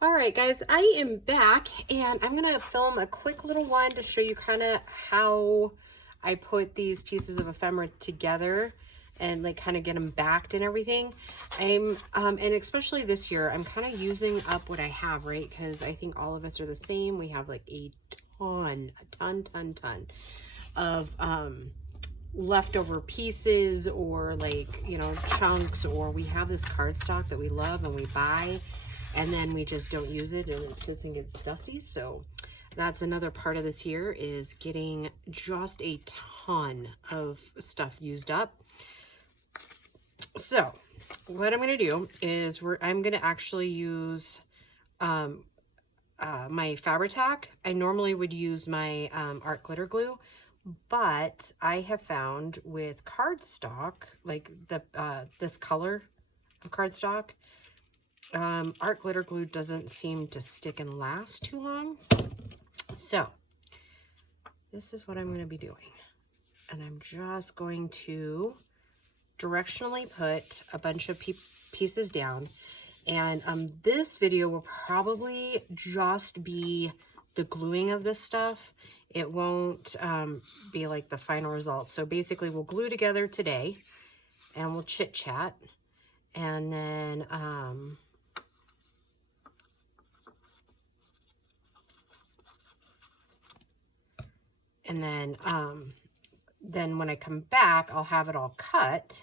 All right, guys, I am back and I'm gonna film a quick little one to show you kind of how I put these pieces of ephemera together and like kind of get them backed and everything. And especially this year, I'm kind of using up what I have, right? Because I think all of us are the same. We have like a ton of leftover pieces or like, chunks, or we have this cardstock that we love and we buy and then we just don't use it and it sits and gets dusty. So that's another part of this year, is getting just a ton of stuff used up. So what I'm going to do is I'm going to actually use my Fabri-Tac. I normally would use my art glitter glue, but I have found with cardstock, like this color of cardstock, art glitter glue doesn't seem to stick and last too long. So this is what I'm going to be doing. And I'm just going to directionally put a bunch of pieces down. And this video will probably just be the gluing of this stuff. It won't be like the final result. So basically we'll glue together today and we'll chit chat. And then then when I come back, I'll have it all cut.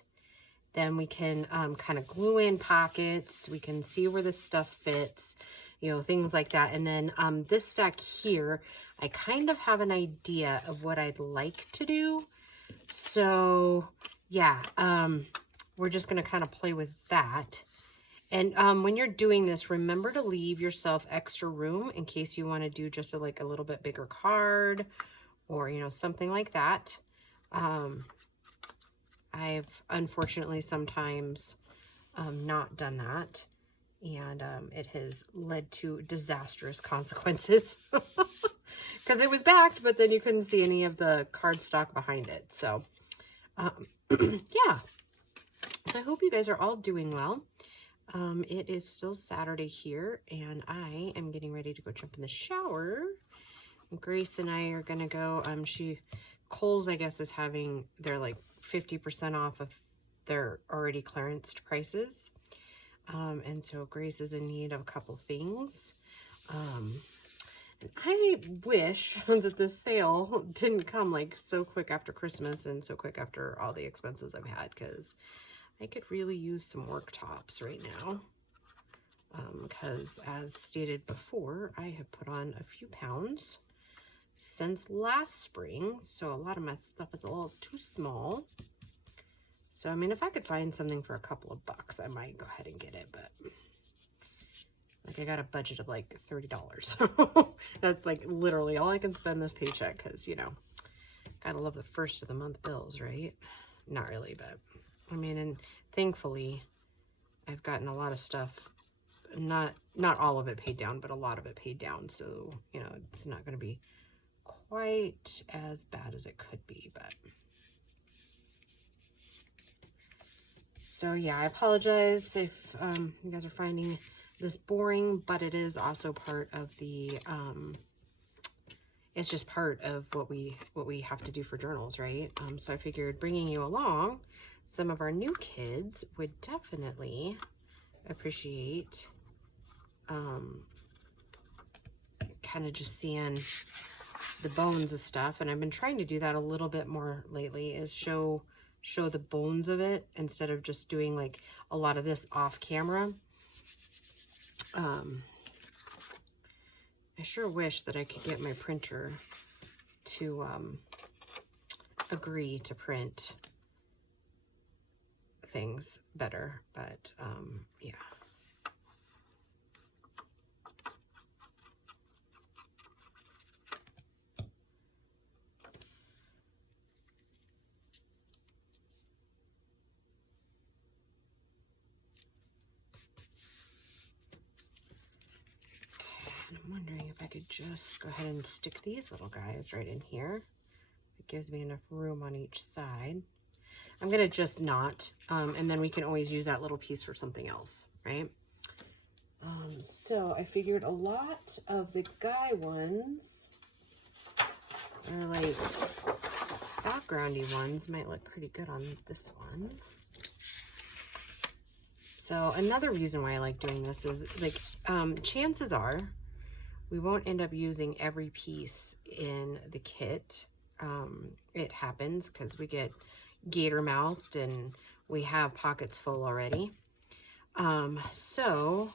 Then we can kind of glue in pockets. We can see where this stuff fits, things like that. And then this stack here, I kind of have an idea of what I'd like to do. So yeah, we're just going to kind of play with that. And when you're doing this, remember to leave yourself extra room in case you want to do just a little bit bigger card or, something like that. I've unfortunately sometimes not done that, and it has led to disastrous consequences because it was backed, but then you couldn't see any of the cardstock behind it. So yeah, so I hope you guys are all doing well. It is still Saturday here, and I am getting ready to go jump in the shower. Grace and I are gonna go. Kohl's, I guess, is having their like 50% off of their already clearanced prices. And so Grace is in need of a couple things. And I wish that the sale didn't come like so quick after Christmas and so quick after all the expenses I've had, because I could really use some work tops right now. Because as stated before, I have put on a few pounds since last spring, so a lot of my stuff is a little too small. So I mean, if I could find something for a couple of bucks, I might go ahead and get it, but like I got a budget of like $30. That's like literally all I can spend this paycheck, because gotta love the first of the month bills, right? Not really, but I mean, and thankfully I've gotten a lot of stuff, not all of it paid down, but a lot of it paid down, so it's not going to be quite as bad as it could be. But so yeah, I apologize if you guys are finding this boring, but it is also part of the it's just part of what we have to do for journals, right? So I figured bringing you along some of our new kids would definitely appreciate kind of just seeing the bones of stuff. And I've been trying to do that a little bit more lately, is show the bones of it instead of just doing like a lot of this off camera. I sure wish that I could get my printer to agree to print things better, but yeah. I'm wondering if I could just go ahead and stick these little guys right in here. It gives me enough room on each side. I'm going to just knot, and then we can always use that little piece for something else, right? So I figured a lot of the guy ones are like backgroundy ones might look pretty good on this one. So another reason why I like doing this is like chances are we won't end up using every piece in the kit. It happens because we get gator mouthed and we have pockets full already. So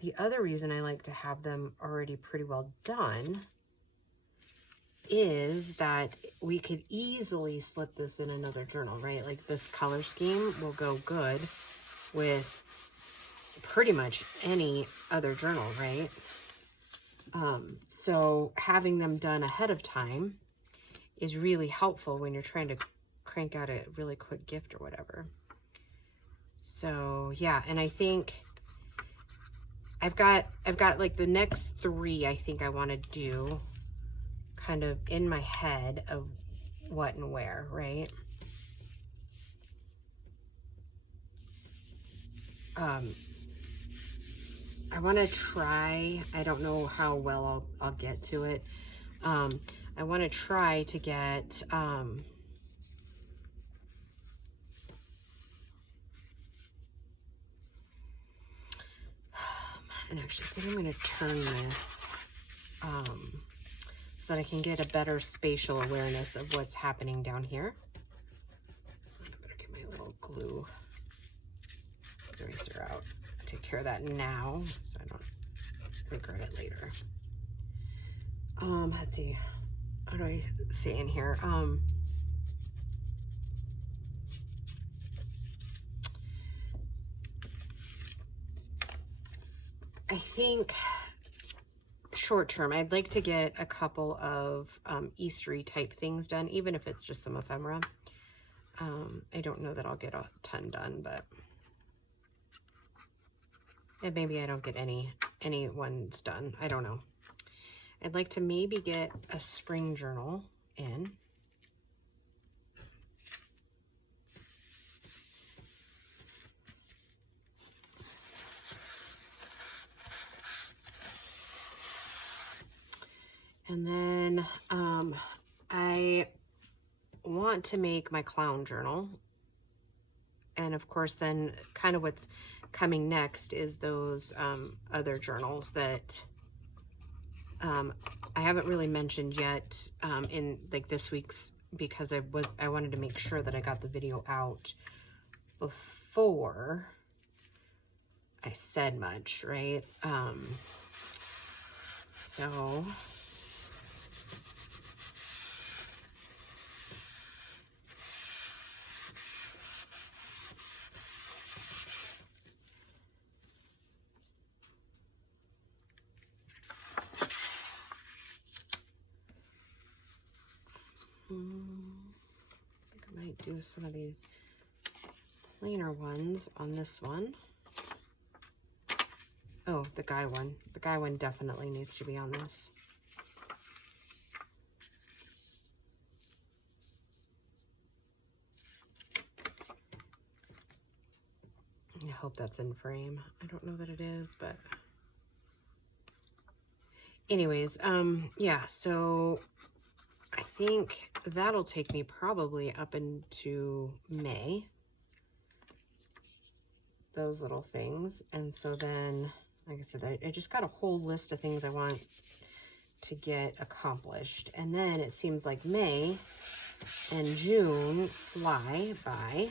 the other reason I like to have them already pretty well done is that we could easily slip this in another journal, right? Like this color scheme will go good with pretty much any other journal, right? So having them done ahead of time is really helpful when you're trying to crank out a really quick gift or whatever. So yeah, and I think I've got like the next 3 I think I want to do kind of in my head of what and where, right? I want to try, I don't know how well I'll get to it. I want to try to get, and actually I think I'm going to turn this, so that I can get a better spatial awareness of what's happening down here. I better get my little glue eraser out. Take care of that now so I don't regret it later. Let's see. What do I say in here? I think short term, I'd like to get a couple of Eastery type things done, even if it's just some ephemera. I don't know that I'll get a ton done, but and maybe I don't get any ones done. I don't know. I'd like to maybe get a spring journal in. And then I want to make my clown journal. And of course, then kind of what's coming next is those other journals that I haven't really mentioned yet in like this week's, because I wanted to make sure that I got the video out before I said much, right? So I think I might do some of these plainer ones on this one. Oh, the guy one. The guy one definitely needs to be on this. I hope that's in frame. I don't know that it is, but anyways, yeah, so I think that'll take me probably up into May, those little things. And so then, like I said, I just got a whole list of things I want to get accomplished. And then it seems like May and June fly by.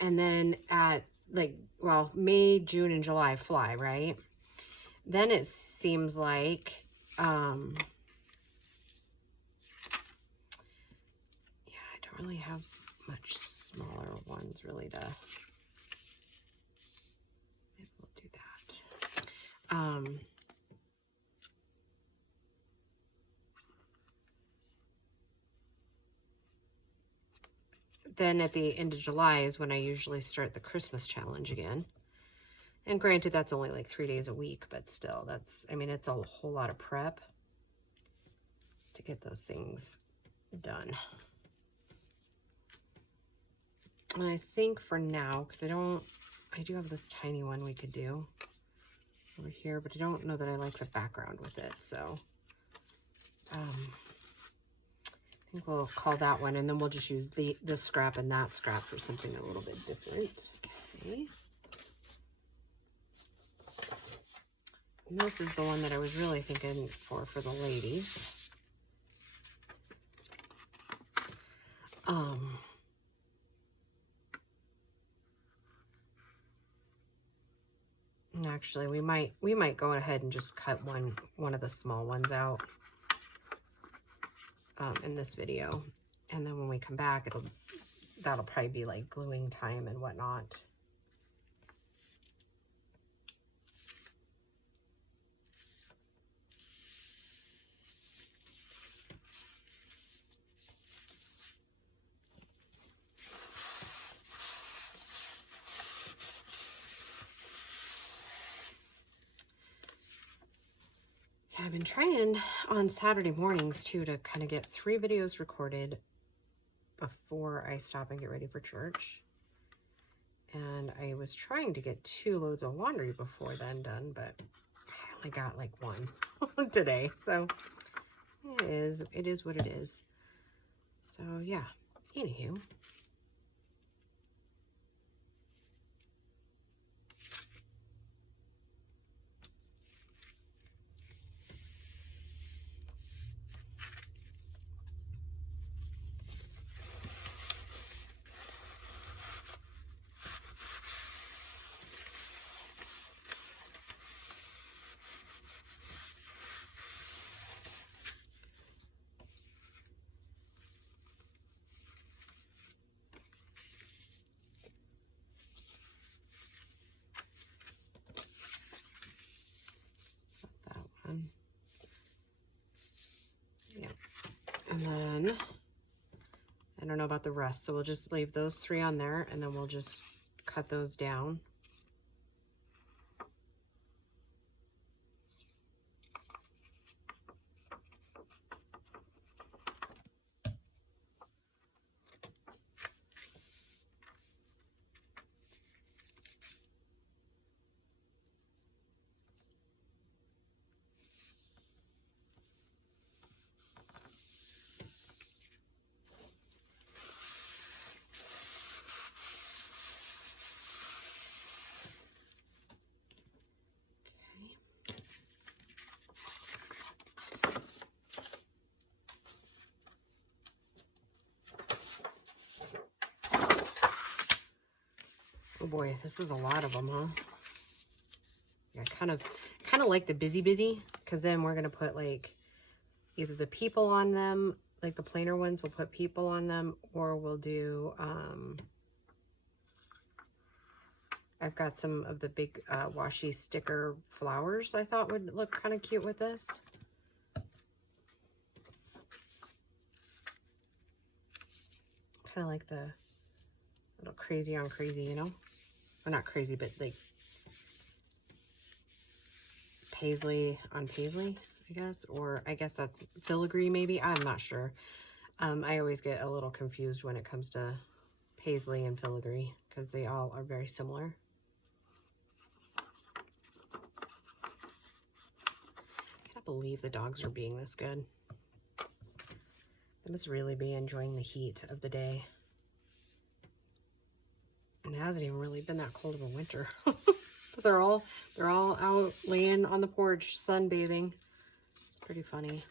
And then at like, well, May, June, and July fly, right? Then it seems like, yeah, I don't really have much smaller ones really to, maybe we'll do that. Then at the end of July is when I usually start the Christmas challenge again. And granted, that's only like 3 days a week, but still, that's, I mean, it's a whole lot of prep to get those things done. And I think for now, because I don't I do have this tiny one we could do over here, but I don't know that I like the background with it. So I think we'll call that one, and then we'll just use this scrap and that scrap for something a little bit different. Okay. And this is the one that I was really thinking for the ladies. And actually, we might go ahead and just cut one of the small ones out in this video, and then when we come back, that'll probably be like gluing time and whatnot. I've been trying on Saturday mornings too to kind of get 3 videos recorded before I stop and get ready for church. And I was trying to get 2 loads of laundry before then done, but I only got like 1 today. So it is what it is. So yeah, anywho. Yeah. And then I don't know about the rest, so we'll just leave those 3 on there, and then we'll just cut those down. Oh boy, this is a lot of them, huh? Yeah, kind of like the busy, because then we're gonna put like either the people on them, like the plainer ones, we'll put people on them, or we'll do I've got some of the big washi sticker flowers I thought would look kind of cute with this. Kind of like the little crazy on crazy, you know? Or not crazy, but like paisley on paisley, I guess. Or I guess that's filigree maybe. I'm not sure. I always get a little confused when it comes to paisley and filigree because they all are very similar. I can't believe the dogs are being this good. They must really be enjoying the heat of the day. And it hasn't even really been that cold of a winter. But they're all out laying on the porch sunbathing. It's pretty funny.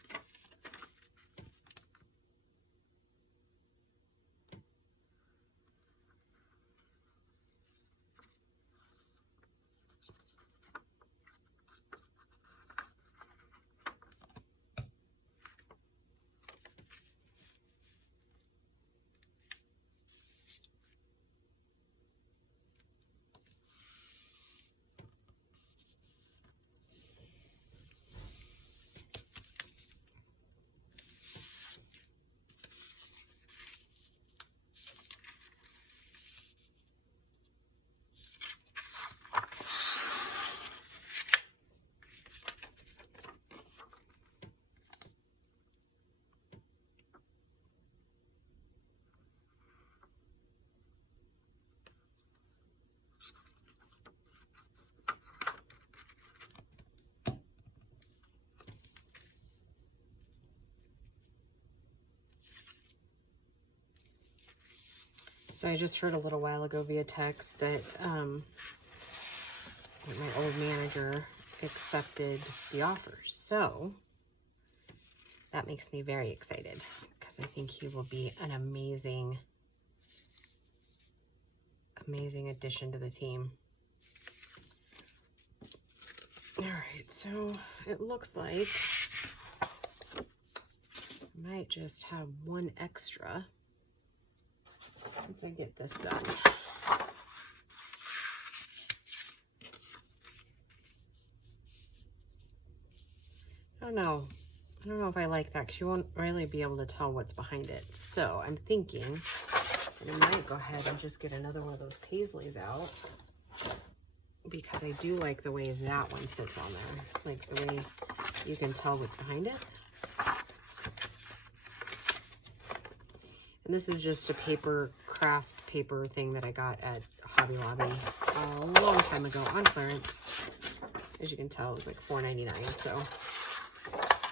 So I just heard a little while ago via text that my old manager accepted the offer. So that makes me very excited because I think he will be an amazing addition to the team. All right, so it looks like I might just have one extra once I get this done. I don't know if I like that because you won't really be able to tell what's behind it. So I'm thinking I might go ahead and just get another one of those paisleys out because I do like the way that one sits on there. Like the way you can tell what's behind it. And this is just a craft paper thing that I got at Hobby Lobby a long time ago on clearance. As you can tell, it was like $4.99, so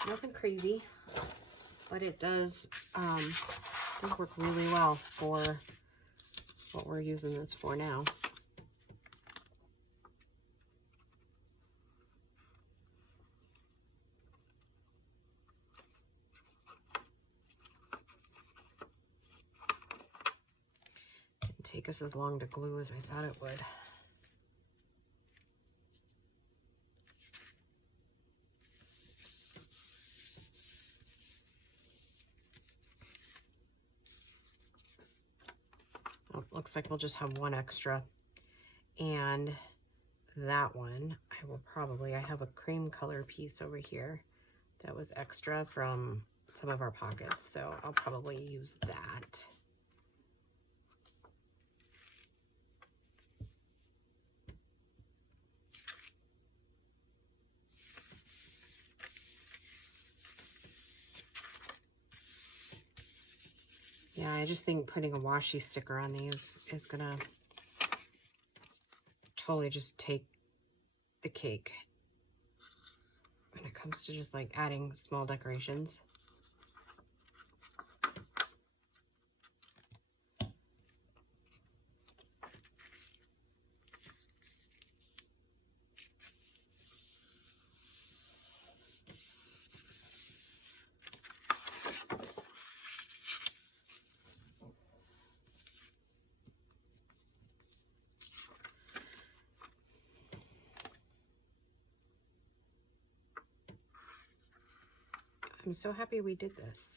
nothing crazy, but it does work really well for what we're using this for now. Didn't take us as long to glue as I thought it would. Oh, looks like we'll just have one extra. And that one, I have a cream color piece over here that was extra from some of our pockets, so I'll probably use that. Yeah, I just think putting a washi sticker on these is gonna totally just take the cake when it comes to just like adding small decorations. I'm so happy we did this.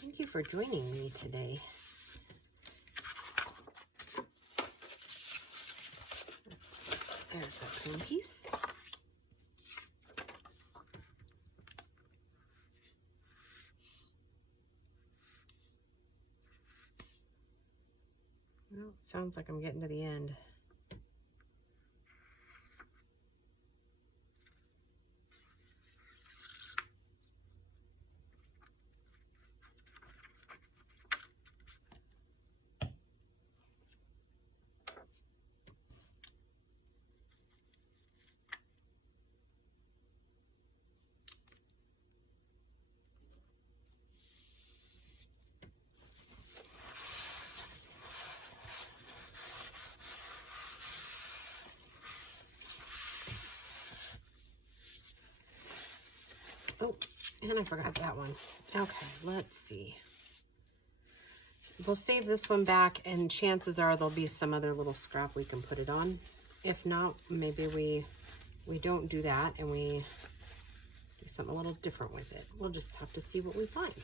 Thank you for joining me today. There's that cream piece. Well, sounds like I'm getting to the end. Oh, and I forgot that one. Okay, let's see. We'll save this one back, and chances are there'll be some other little scrap we can put it on. If not, maybe we don't do that and we do something a little different with it. We'll just have to see what we find.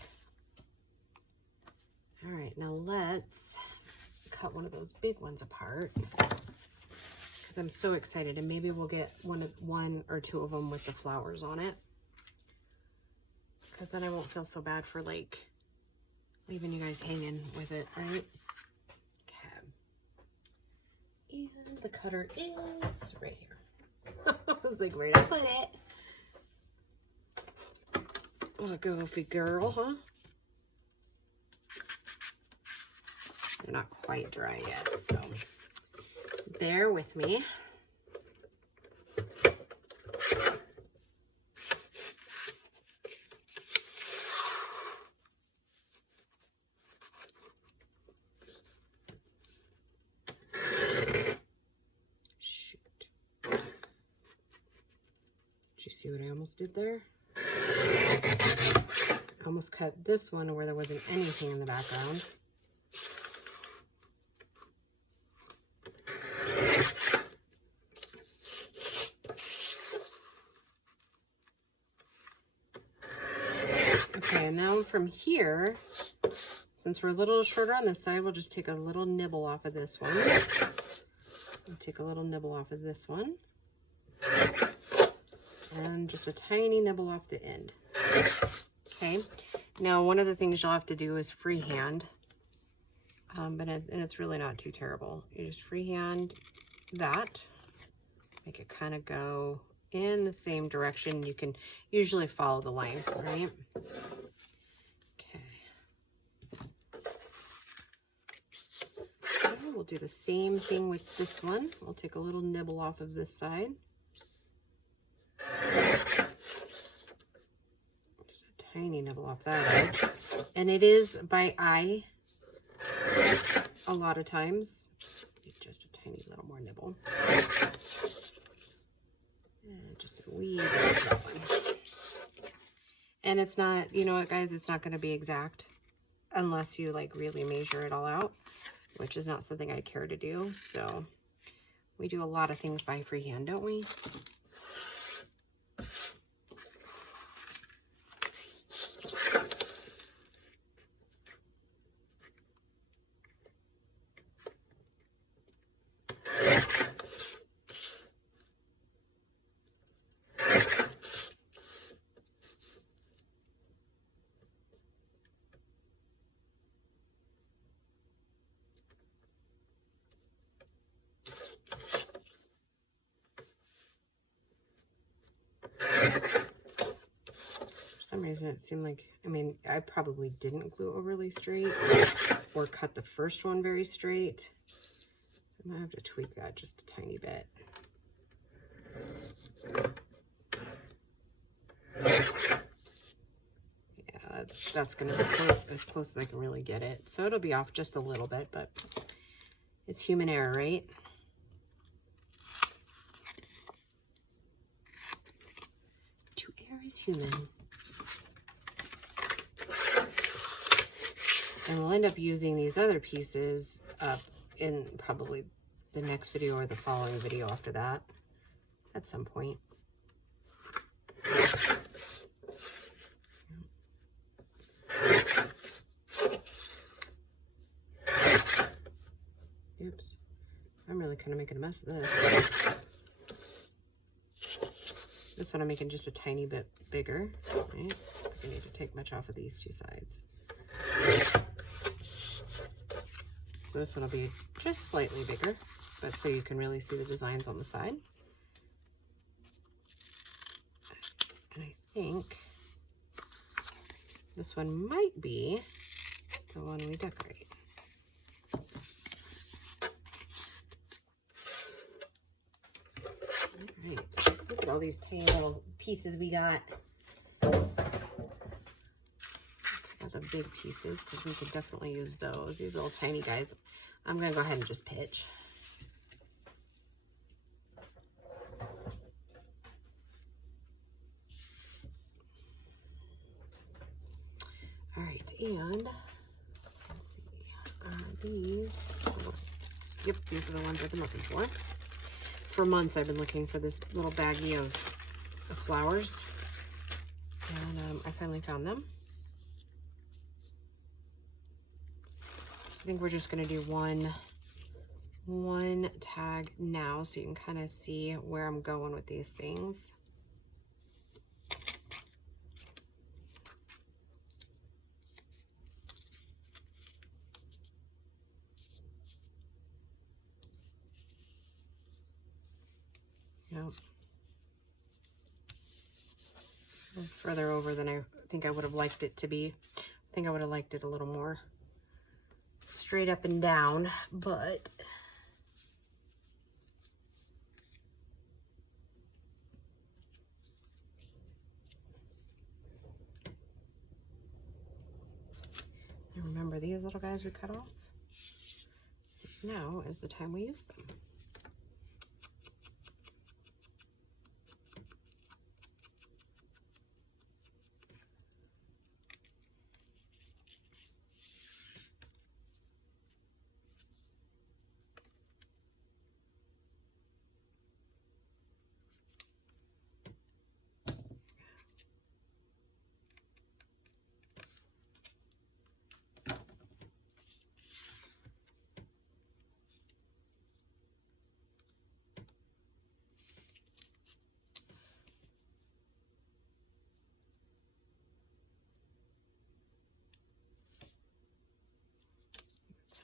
All right, now let's cut one of those big ones apart because I'm so excited, and maybe we'll get one or two of them with the flowers on it, because then I won't feel so bad for like leaving you guys hanging with it, right? Okay. And the cutter is right here. I was like, where'd I put it? What a goofy girl, huh? They're not quite dry yet, so bear with me. See what I almost did there? I almost cut this one where there wasn't anything in the background. Okay, and now from here, since we're a little shorter on this side, we'll just take a little nibble off of this one. We'll take a little nibble off of this one. And just a tiny nibble off the end. Okay, now one of the things you'll have to do is freehand, and it's really not too terrible. You just freehand that, make it kind of go in the same direction. You can usually follow the line, right? Okay. Okay, we'll do the same thing with this one. We'll take a little nibble off of this side. Just a tiny nibble off that edge. And it is by eye a lot of times. Just a tiny little more nibble. And just a wee bit of that one. And it's not, you know what guys, it's not going to be exact unless you like really measure it all out, which is not something I care to do. So we do a lot of things by freehand, don't we? For some reason it seemed like, I mean, I probably didn't glue overly straight or cut the first one very straight. I might have to tweak that just a tiny bit. Yeah, that's going to be as close as I can really get it. So it'll be off just a little bit, but it's human error, right? To err is human. And we'll end up using these other pieces in probably the next video or the following video after that at some point. Oops. I'm really kind of making a mess of this. This one I'm making just a tiny bit bigger. Right? I don't need to take much off of these two sides. So this one will be just slightly bigger, but so you can really see the designs on the side. And I think this one might be the one we decorate. All right, look at all these tiny little pieces we got. The big pieces, because we could definitely use those. These little tiny guys, I'm going to go ahead and just pitch. All right, and let's see, these, yep, these are the ones I've been looking for. For months I've been looking for this little baggie of flowers, and I finally found them. I think we're just going to do one tag now so you can kind of see where I'm going with these things. Yep. A little further over than I think I would have liked it to be. I think I would have liked it a little more straight up and down, but and remember these little guys we cut off? Now is the time we use them.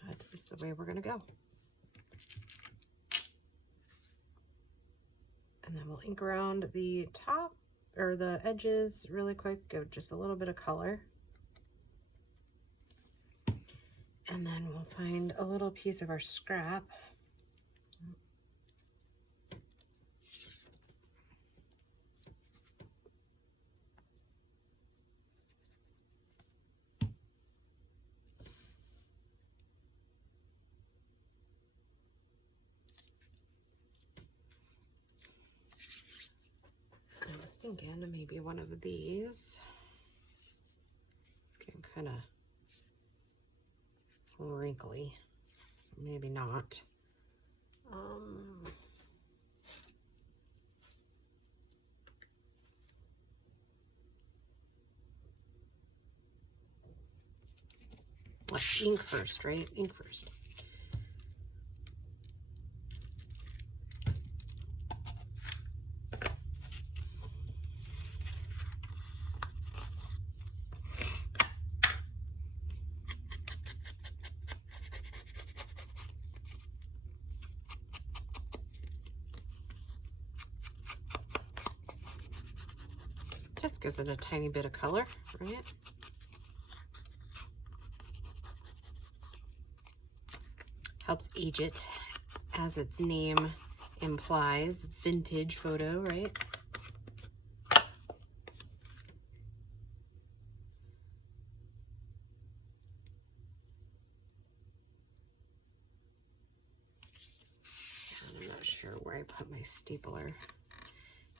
That is the way we're going to go. And then we'll ink around the top or the edges really quick, give just a little bit of color. And then we'll find a little piece of our scrap. I was thinking maybe one of these. It's getting kind of wrinkly, so maybe not. Let's ink first, right? Ink first. Just gives it a tiny bit of color, right? Helps age it, as its name implies. Vintage photo, right? I'm not sure where I put my stapler,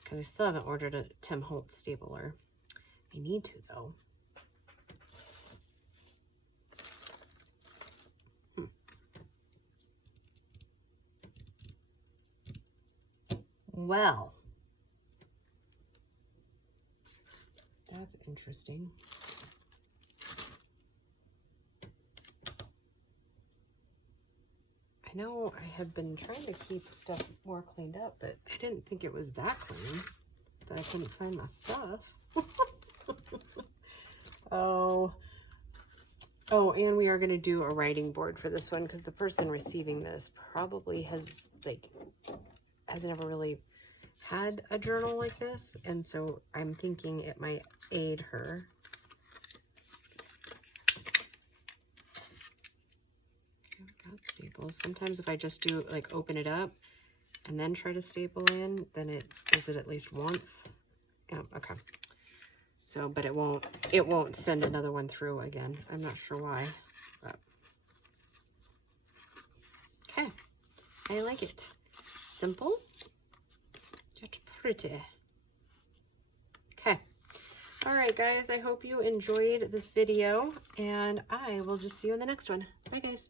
because I still haven't ordered a Tim Holtz stapler. I need to, though. Well, that's interesting. I know I have been trying to keep stuff more cleaned up, but I didn't think it was that clean that I couldn't find my stuff. Oh, and we are going to do a writing board for this one, because the person receiving this probably hasn't ever really had a journal like this, and so I'm thinking it might aid her. I've got staples. Sometimes if I just do like open it up and then try to staple in, then it does it at least once. Yeah, okay. So, but it won't send another one through again. I'm not sure why, but okay. I like it. Simple, yet pretty. Okay. All right, guys, I hope you enjoyed this video, and I will just see you in the next one. Bye, guys.